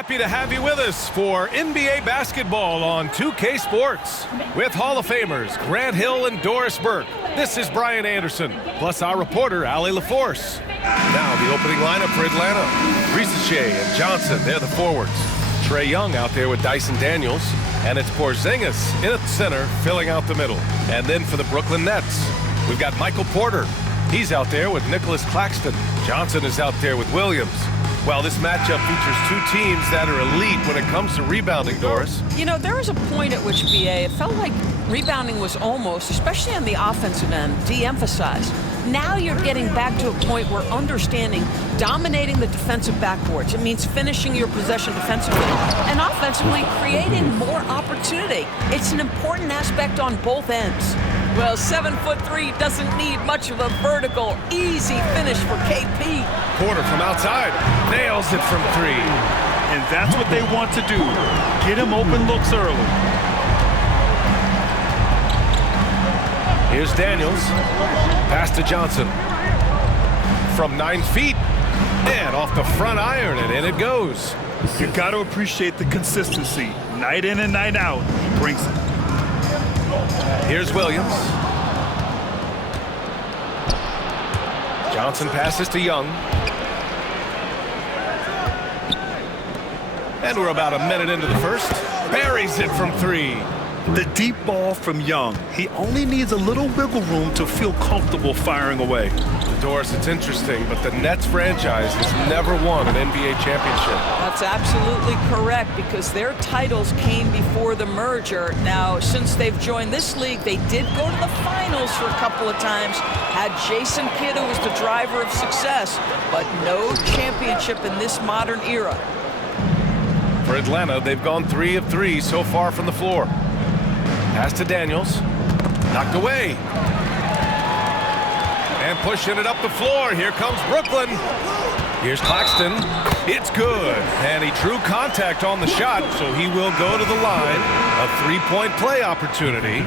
happy to have you with us for NBA basketball on 2K Sports. With Hall of Famers Grant Hill and Doris Burke, this is Brian Anderson, plus our reporter, Allie LaForce. Now the opening lineup for Atlanta. Ryzen and Johnson, they're the forwards. Trae Young out there with Dyson Daniels, and it's Porzingis in at the center, filling out the middle. And then for the Brooklyn Nets, we've got Michael Porter. He's out there with Nicholas Claxton. Johnson is out there with Williams. Well, this matchup features two teams that are elite when it comes to rebounding, Doris. You know, there was a point at which, BA, it felt like rebounding was almost, especially on the offensive end, de-emphasized. Now you're getting back to a point where understanding dominating the defensive backboards. It means finishing your possession defensively and offensively creating more opportunity. It's an important aspect on both ends. Well, 7'3" doesn't need much of a vertical, easy finish for KP. Porter from outside, nails it from three. And that's what they want to do. Get him open looks early. Here's Daniels, pass to Johnson. From 9 feet, and off the front iron, and in it goes. You got to appreciate the consistency. Night in and night out, he brings it. Here's Williams. Johnson passes to Young. And we're about a minute into the first. Buries it from three. The deep ball from Young. He only needs a little wiggle room to feel comfortable firing away. Doris, it's interesting, but the Nets franchise has never won an NBA championship. That's absolutely correct, because their titles came before the merger. Now, since they've joined this league, they did go to the finals for a couple of times, had Jason Kidd, who was the driver of success, but no championship in this modern era. For Atlanta, they've gone 3 of 3 so far from the floor. Pass to Daniels, knocked away. And pushing it up the floor, here comes Brooklyn. Here's Claxton, it's good. And he drew contact on the shot, so he will go to the line. A three-point play opportunity.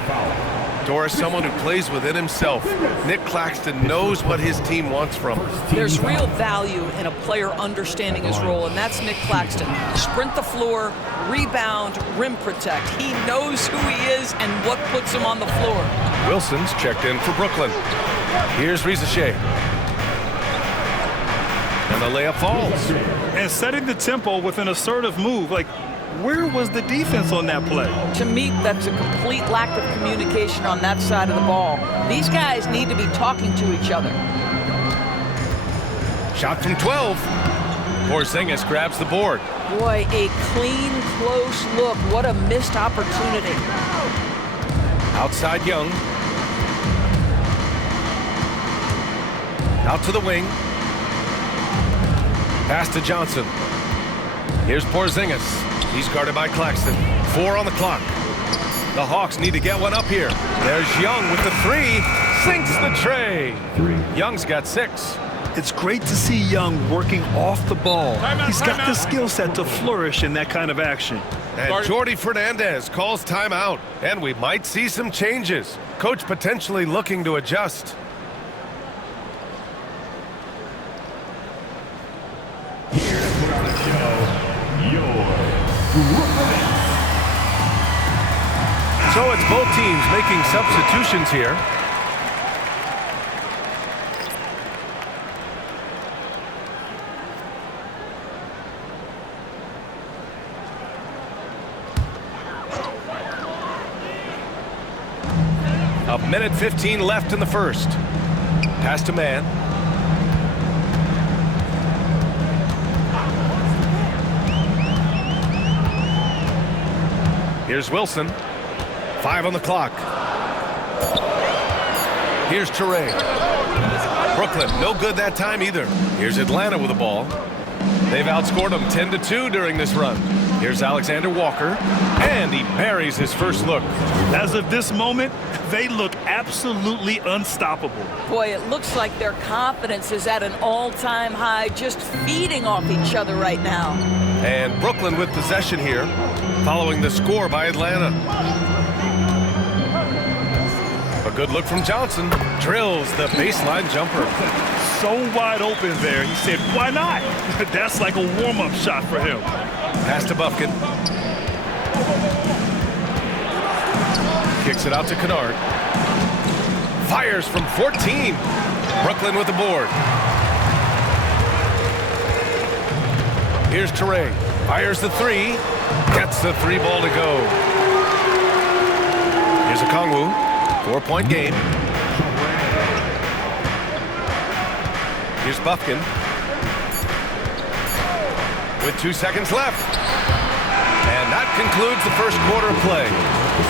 Doris, someone who plays within himself. Nick Claxton knows what his team wants from him. There's real value in a player understanding his role, and that's Nick Claxton. Sprint the floor, rebound, rim protect. He knows who he is and what puts him on the floor. Wilson's checked in for Brooklyn. Here's Ryzen. And the layup falls. And setting the tempo with an assertive move, like, where was the defense on that play? To me, that's a complete lack of communication on that side of the ball. These guys need to be talking to each other. Shot from 12. Porzingis grabs the board. Boy, a clean, close look. What a missed opportunity. Outside Young. Out to the wing. Pass to Johnson. Here's Porzingis. He's guarded by Claxton. 4 on the clock. The Hawks need to get one up here. There's Young with the 3. Sinks the tray. Young's got 6. It's great to see Young working off the ball. He's got the skill set to flourish in that kind of action. And Jordi Fernandez calls timeout. And we might see some changes. Coach potentially looking to adjust. So it's both teams making substitutions here. A minute 15 left in the first. Pass to man. Here's Wilson. 5 on the clock. Here's Trae. Brooklyn, no good that time either. Here's Atlanta with the ball. They've outscored them 10-2 during this run. Here's Alexander Walker, and he buries his first look. As of this moment, they look absolutely unstoppable. Boy, it looks like their confidence is at an all-time high, just feeding off each other right now. And Brooklyn with possession here, following the score by Atlanta. A good look from Johnson. Drills the baseline jumper. So wide open there. He said, why not? That's like a warm-up shot for him. Pass to Buffkin. Kicks it out to Kennard. Fires from 14. Brooklyn with the board. Here's Teray. Fires the three. Gets the three ball to go. Here's a Kongwu. 4-point game. Here's Buffkin. With 2 seconds left. And that concludes the first quarter of play.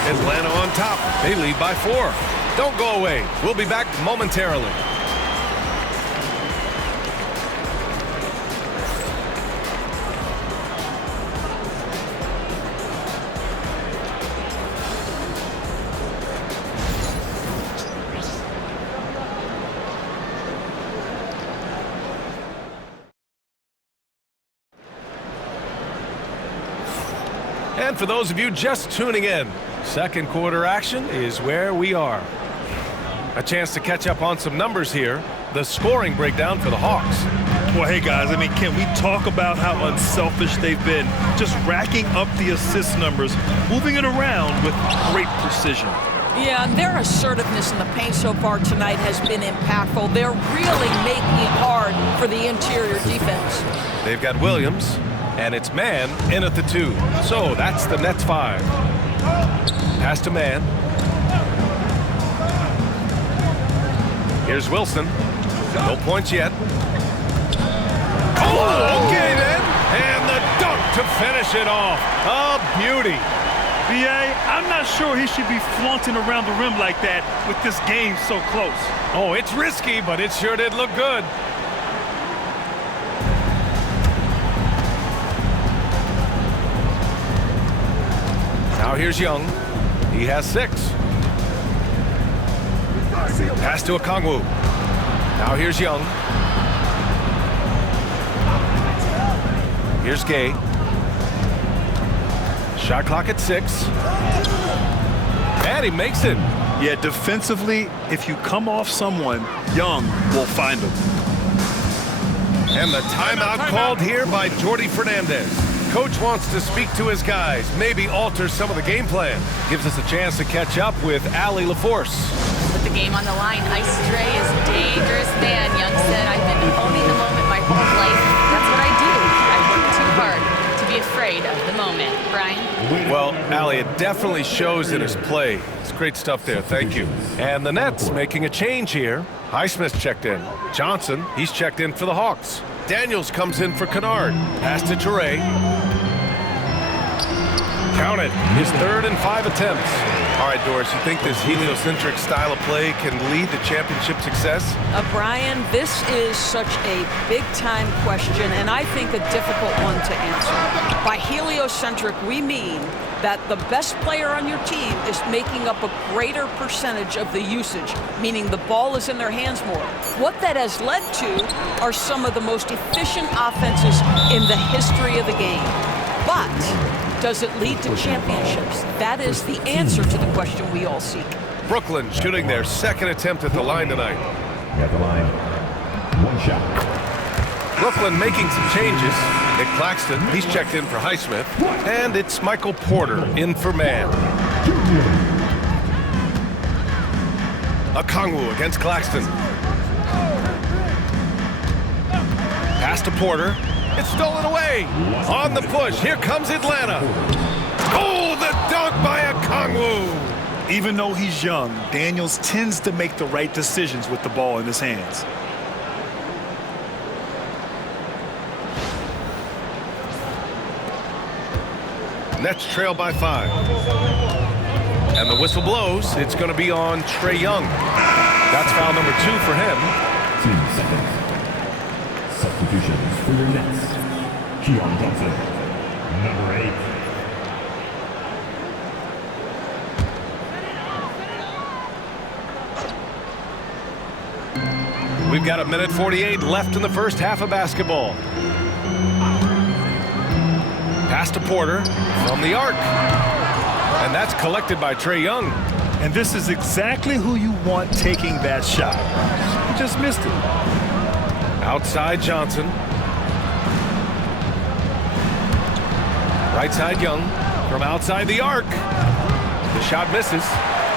Atlanta on top. They lead by 4. Don't go away. We'll be back momentarily. And for those of you just tuning in, second quarter action is where we are. A chance to catch up on some numbers here. The scoring breakdown for the Hawks. Well, hey, guys, I mean, can we talk about how unselfish they've been? Just racking up the assist numbers, moving it around with great precision. Yeah, and their assertiveness in the paint so far tonight has been impactful. They're really making it hard for the interior defense. They've got Williams, and it's Man in at the 2. So that's the Nets 5. Pass to Man. Here's Wilson. No points yet. Oh, okay then. And the dunk to finish it off. A beauty. B.A., I'm not sure he should be flaunting around the rim like that with this game so close. Oh, it's risky, but it sure did look good. Now here's Young. He has 6. Pass to a Kongwu. Now here's Young. Here's Gay. Shot clock at 6. And he makes it. Yeah, defensively, if you come off someone, Young will find him. And the timeout called here by Jordi Fernandez. Coach wants to speak to his guys, maybe alter some of the game plan. Gives us a chance to catch up with Ali LaForce. With the game on the line, Ice Dre is a dangerous man. Young said, I've been owning the moment my whole life. That's what I do. I work too hard to be afraid of the moment. Brian? Well, Ali, it definitely shows in his play. It's great stuff there. Thank you. And the Nets making a change here. Highsmith's checked in. Johnson, he's checked in for the Hawks. Daniels comes in for Kennard. Pass to Teray. Count it. His 3rd and 5 attempts. All right, Doris, you think this heliocentric style of play can lead to championship success? Brian, this is such a big-time question, and I think a difficult one to answer. By heliocentric, we mean that the best player on your team is making up a greater percentage of the usage, meaning the ball is in their hands more. What that has led to are some of the most efficient offenses in the history of the game. But does it lead to championships? That is the answer to the question we all seek. Brooklyn shooting their 2nd attempt at the line tonight. At the line, 1 shot. Brooklyn making some changes. Nick Claxton, he's checked in for Highsmith. And it's Michael Porter in for Man. A Kongwu against Claxton. Pass to Porter. It's stolen away. On the push. Here comes Atlanta. Oh, the dunk by a Kongwu. Even though he's young, Daniels tends to make the right decisions with the ball in his hands. Nets trail by 5. And the whistle blows. It's going to be on Trae Young. That's foul number 2 for him. 2 seconds. Substitutions for your Nets. Keon Johnson, number 8. We've got 1:48 left in the first half of basketball. Pass to Porter from the arc. And that's collected by Trae Young. And this is exactly who you want taking that shot. He just missed it. Outside Johnson. Right side Young from outside the arc. The shot misses.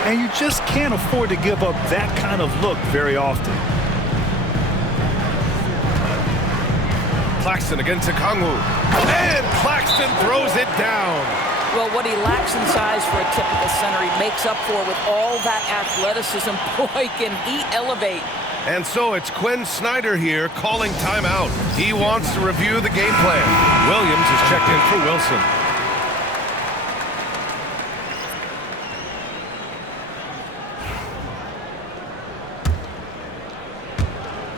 And you just can't afford to give up that kind of look very often. Claxton against Okongwu. And Claxton throws it down. Well, what he lacks in size for a typical center, he makes up for with all that athleticism. Boy, can he elevate. And so it's Quinn Snyder here calling timeout. He wants to review the game plan. Williams is checked in for Wilson.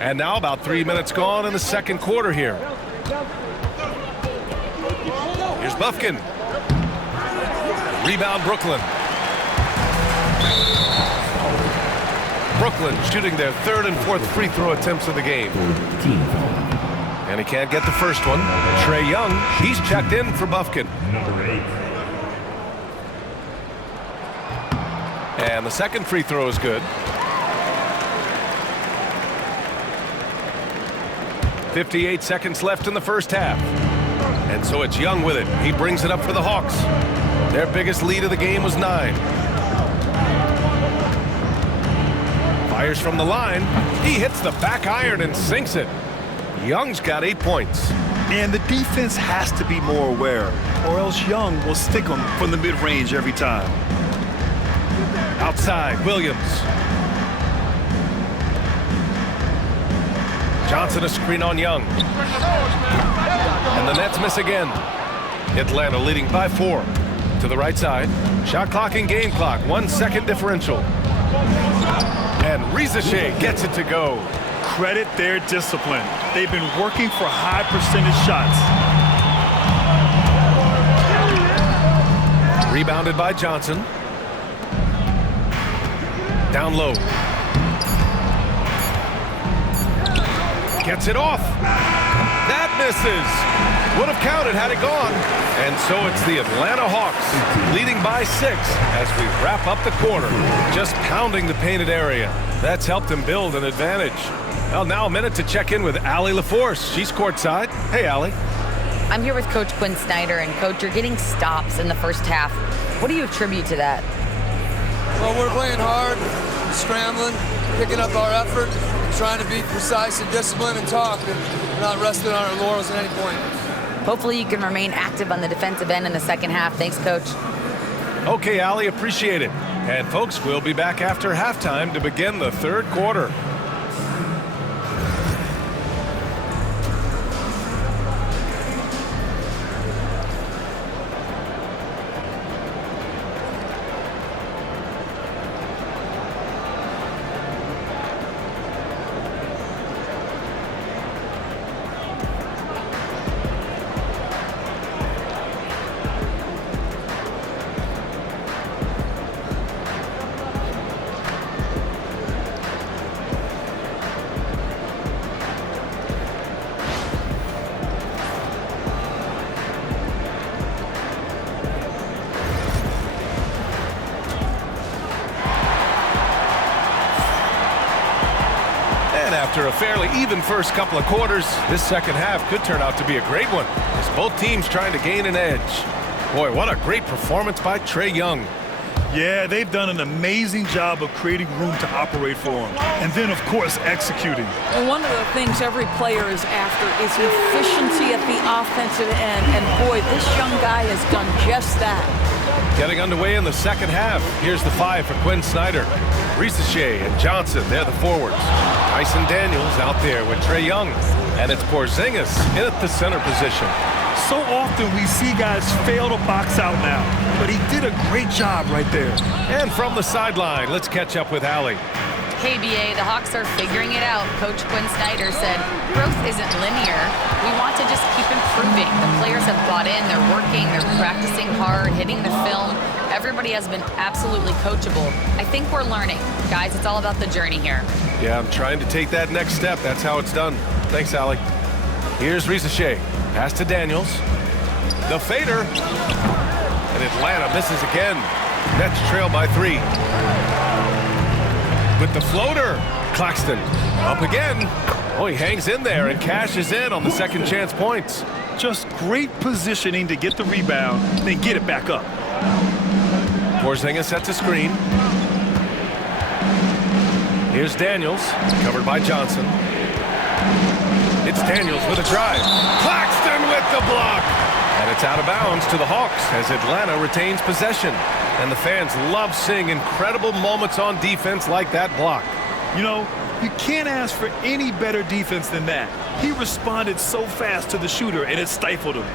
And now about 3 minutes gone in the second quarter here. Here's Bufkin. Rebound Brooklyn. Brooklyn shooting their third and fourth free throw attempts of the game. And he can't get the first one. Trae Young, he's checked in for Bufkin. Number 8. And the second free throw is good. 58 seconds left in the first half. And so it's Young with it. He brings it up for the Hawks. Their biggest lead of the game was 9. Fires from the line. He hits the back iron and sinks it. Young's got 8 points. And the defense has to be more aware, or else Young will stick them from the mid-range every time. Outside, Williams. Johnson a screen on Young. And the Nets miss again. Atlanta leading by 4. To the right side. Shot clock and game clock. 1 second differential. And Rizashe gets it to go. Credit their discipline. They've been working for high percentage shots. Rebounded by Johnson. Down low. Gets it off. That misses. Would have counted had it gone. And so it's the Atlanta Hawks leading by 6 as we wrap up the quarter. Just pounding the painted area. That's helped them build an advantage. Well, now a minute to check in with Allie LaForce. She's courtside. Hey, Allie. I'm here with Coach Quinn Snyder, and Coach, you're getting stops in the first half. What do you attribute to that? Well, we're playing hard, scrambling, picking up our effort, trying to be precise and disciplined and talk, and we're not resting on our laurels at any point. Hopefully you can remain active on the defensive end in the second half. Thanks, Coach. Okay, Allie, appreciate it. And folks, we'll be back after halftime to begin the third quarter. After a fairly even first couple of quarters, this second half could turn out to be a great one as both teams trying to gain an edge. Boy, what a great performance by Trae Young. Yeah, they've done an amazing job of creating room to operate for him. And then, of course, executing. And one of the things every player is after is efficiency at the offensive end. And boy, this young guy has done just that. Getting underway in the second half. Here's the 5 for Quinn Snyder. Rizashe and Johnson, they're the forwards. Tyson Daniels out there with Trae Young. And it's Porzingis in at the center position. So often we see guys fail to box out now, but he did a great job right there. And from the sideline, let's catch up with Allie. Hey, BA, the Hawks are figuring it out. Coach Quinn Snyder said, growth isn't linear. We want to just keep improving. The players have bought in, they're working, they're practicing hard, hitting the film. Everybody has been absolutely coachable. I think we're learning. Guys, it's all about the journey here. Yeah, I'm trying to take that next step. That's how it's done. Thanks, Allie. Here's Rizashe. Pass to Daniels. The fader. And Atlanta misses again. Nets trail by 3. With the floater. Claxton up again. Oh, he hangs in there and cashes in on the second chance points. Just great positioning to get the rebound, then get it back up. Porzingis sets a screen. Here's Daniels, covered by Johnson. It's Daniels with a drive. Claxton with the block. And it's out of bounds to the Hawks as Atlanta retains possession. And the fans love seeing incredible moments on defense like that block. You know, you can't ask for any better defense than that. He responded so fast to the shooter, and it stifled him.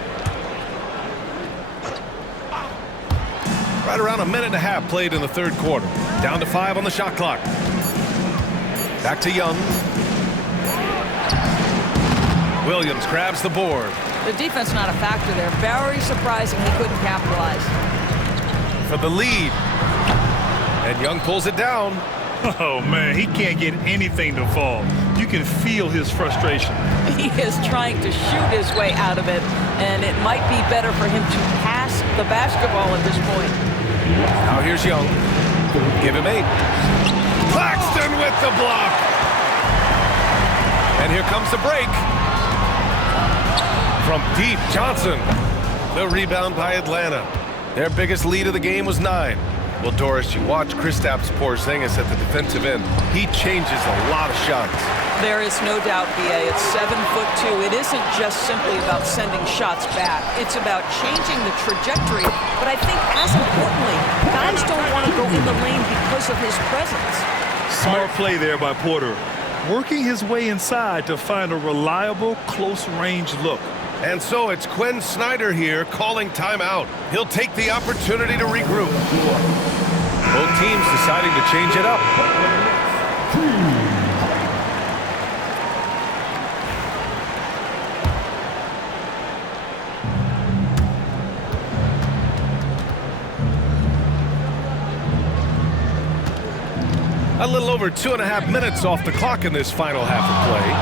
Right around a minute and a half played in the third quarter. Down to 5 on the shot clock. Back to Young. Williams grabs the board. The defense not a factor there. Very surprising he couldn't capitalize. For the lead. And Young pulls it down. Oh, man, he can't get anything to fall. You can feel his frustration. He is trying to shoot his way out of it, and it might be better for him to pass the basketball at this point. Now here's Young. Give him 8. Claxton with the block. And here comes the break. From deep, Johnson. The rebound by Atlanta. Their biggest lead of the game was 9. Well, Doris, you watch Kristaps Porzingis at the defensive end. He changes a lot of shots. There is no doubt, B.A. It's 7'2". It isn't just simply about sending shots back. It's about changing the trajectory. But I think, as importantly, guys don't want to go in the lane because of his presence. Smart play there by Porter. Working his way inside to find a reliable, close-range look. And so it's Quinn Snyder here calling timeout. He'll take the opportunity to regroup. Both teams deciding to change it up. A little over 2.5 minutes off the clock in this final half of play.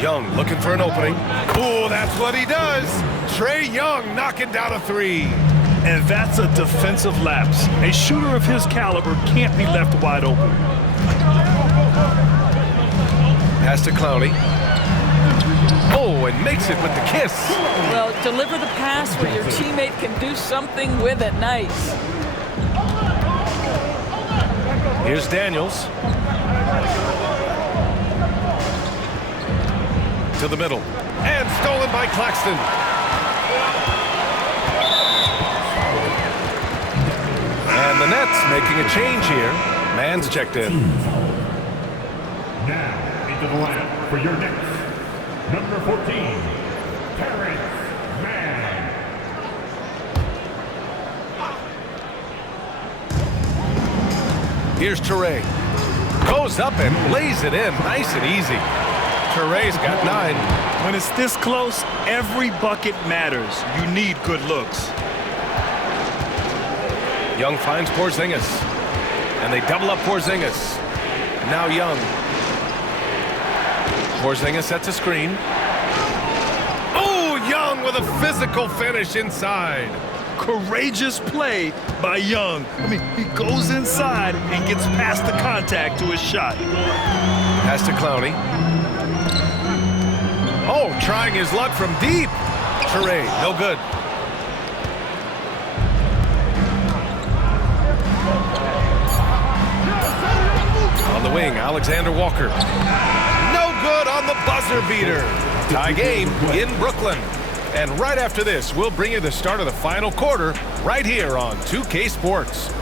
Young looking for an opening. Ooh, that's what he does. Trae Young knocking down a 3. And that's a defensive lapse. A shooter of his caliber can't be left wide open. Pass to Clowney. Oh, and makes it with the kiss. Well, deliver the pass where your teammate can do something with it. Nice. Here's Daniels. To the middle. And stolen by Claxton. And the Nets making a change here. Man's checked in. Now into the lineup for your Knicks, number 14, Terrence Mann. Here's Trae. Goes up and lays it in. Nice and easy. Trae's got 9. When it's this close, every bucket matters. You need good looks. Young finds Porzingis. And they double up Porzingis. Now Young. Porzingis sets a screen. Oh, Young with a physical finish inside. Courageous play by Young. I mean, he goes inside and gets past the contact to his shot. Pass to Clowney. Oh, trying his luck from deep. Trae, no good. On the wing, Alexander Walker. No good on the buzzer beater. Tie game in Brooklyn. And right after this, we'll bring you the start of the final quarter right here on 2K Sports.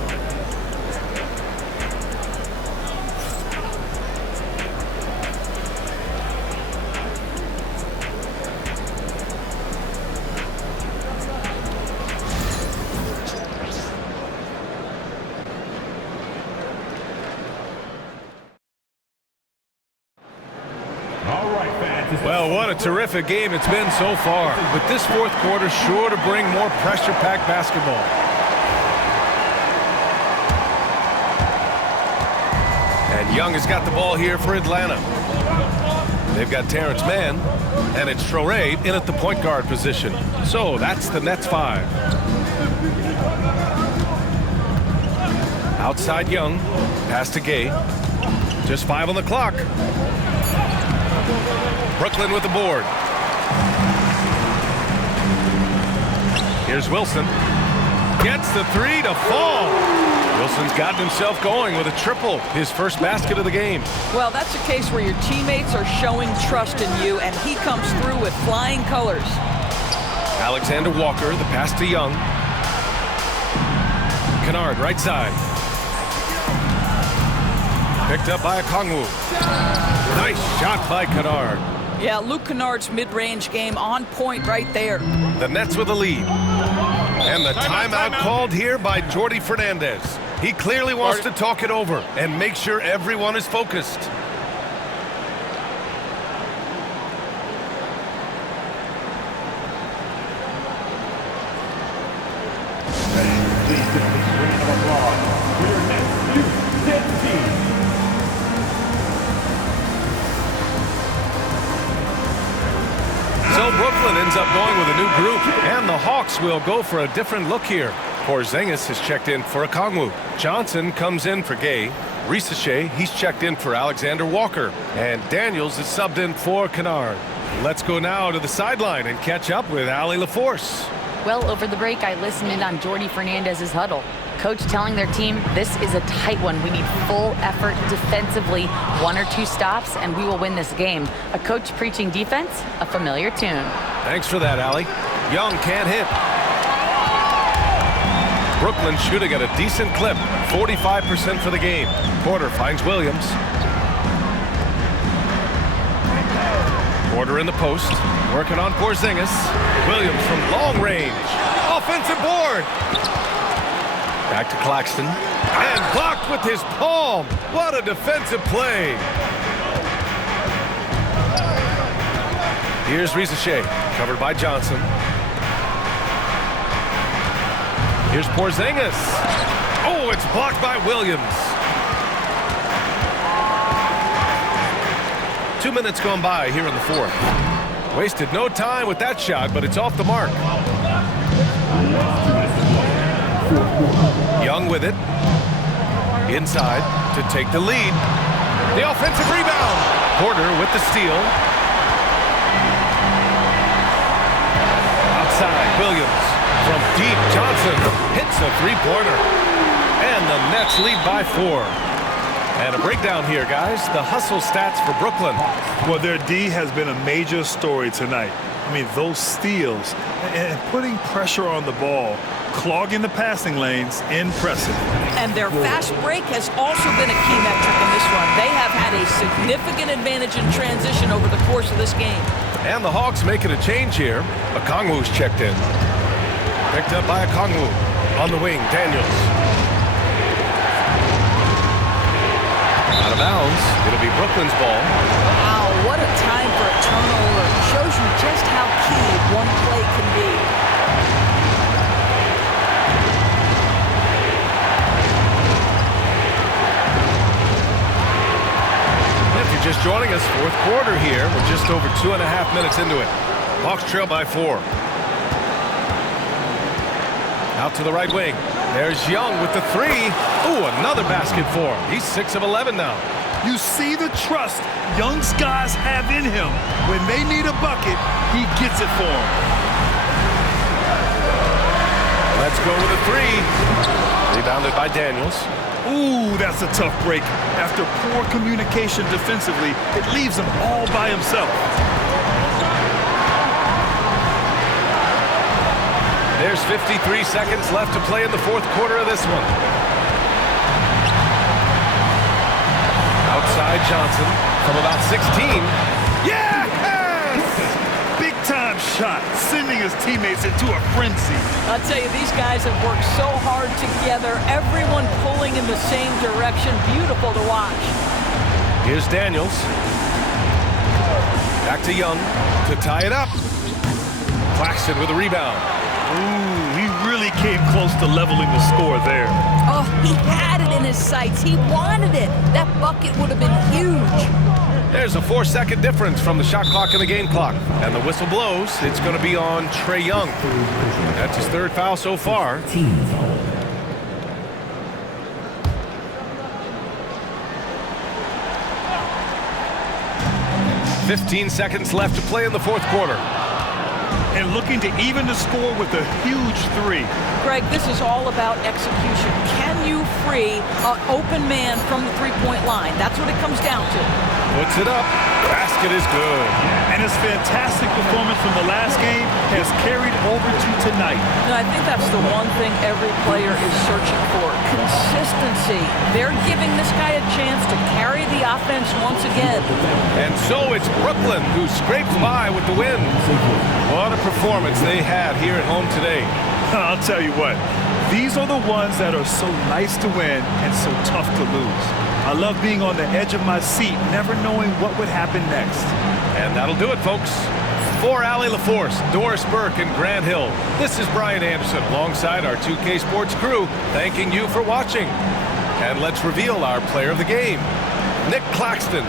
Well, what a terrific game it's been so far. With this fourth quarter sure to bring more pressure-packed basketball. And Young has got the ball here for Atlanta. They've got Terrence Mann, and it's Trae in at the point guard position. So that's the Nets 5. Outside Young, pass to Gay. Just 5 on the clock. Brooklyn with the board. Here's Wilson. Gets the three to fall. Wilson's gotten himself going with a triple, his first basket of the game. Well, that's a case where your teammates are showing trust in you, and he comes through with flying colors. Alexander Walker, the pass to Young. Kennard, right side. Picked up by Okongwu. Nice shot by Kennard. Yeah, Luke Kennard's mid-range game on point right there. The Nets with a lead. And the timeout called here by Jordi Fernandez. He clearly wants to talk it over and make sure everyone is focused. Please give this round of applause for your next youth Density. So Brooklyn ends up going with a new group, and the Hawks will go for a different look here. Porzingis has checked in for Okongwu. Johnson comes in for Gay. Risache, he's checked in for Alexander Walker. And Daniels is subbed in for Kennard. Let's go now to the sideline and catch up with Ali LaForce. Well, over the break, I listened in on Jordi Fernandez's huddle. Coach telling their team, this is a tight one. We need full effort defensively, 1 or 2 stops, and we will win this game. A coach preaching defense, a familiar tune. Thanks for that, Ali. Young can't hit. Brooklyn shooting at a decent clip, 45% for the game. Porter finds Williams. Porter in the post, working on Porzingis. Williams from long range. Offensive board. Back to Claxton. And blocked with his palm. What a defensive play. Here's Risache, covered by Johnson. Here's Porzingis. Oh, it's blocked by Williams. 2 minutes gone by here in the fourth. Wasted no time with that shot, but it's off the mark. Young with it. Inside to take the lead. The offensive rebound. Porter with the steal. Outside, Williams. From deep, Johnson hits a three-pointer. And the Nets lead by 4. And a breakdown here, guys. The hustle stats for Brooklyn. Well, their D has been a major story tonight. I mean, those steals and putting pressure on the ball, clogging the passing lanes, impressive. And their fast break has also been a key metric in this one. They have had a significant advantage in transition over the course of this game. And the Hawks making a change here. Okongwu's checked in. Picked up by Okongwu. On the wing, Daniels. Out of bounds. It'll be Brooklyn's ball. Wow, what a time for a turnover. Shows you just how key one play can be. If you're just joining us, fourth quarter here. We're just over 2.5 minutes into it. Hawks trail by 4. Out to the right wing. There's Young with the 3. Ooh, another basket for him. He's 6 of 11 now. You see the trust Young's guys have in him. When they need a bucket, he gets it for them. Let's go with a 3. Rebounded by Daniels. Ooh, that's a tough break. After poor communication defensively, it leaves him all by himself. There's 53 seconds left to play in the fourth quarter of this one. Outside Johnson from about 16. Yes! Big time shot, sending his teammates into a frenzy. I'll tell you, these guys have worked so hard together. Everyone pulling in the same direction. Beautiful to watch. Here's Daniels. Back to Young to tie it up. Claxton with a rebound. Ooh, he really came close to leveling the score there. Oh, he had it in his sights. He wanted it. That bucket would have been huge. There's a 4-second difference from the shot clock and the game clock. And the whistle blows. It's going to be on Trae Young. That's his 3rd foul so far. 15 seconds left to play in the fourth quarter. And looking to even the score with a huge 3. Greg, this is all about execution. Can you free an open man from the three-point line? That's what it comes down to. Puts it up. Basket is good. And his fantastic performance from the last game has carried over to tonight. And I think that's the one thing every player is searching for. Consistency. They're giving this guy a chance to carry the offense once again. And so it's Brooklyn who scrapes by with the win. What a performance they had here at home today. I'll tell you what, these are the ones that are so nice to win and so tough to lose. I love being on the edge of my seat, never knowing what would happen next. And that'll do it, folks. For Ali LaForce, Doris Burke, and Grant Hill, this is Brian Anderson alongside our 2K Sports crew, thanking you for watching. And let's reveal our player of the game. Nick Claxton,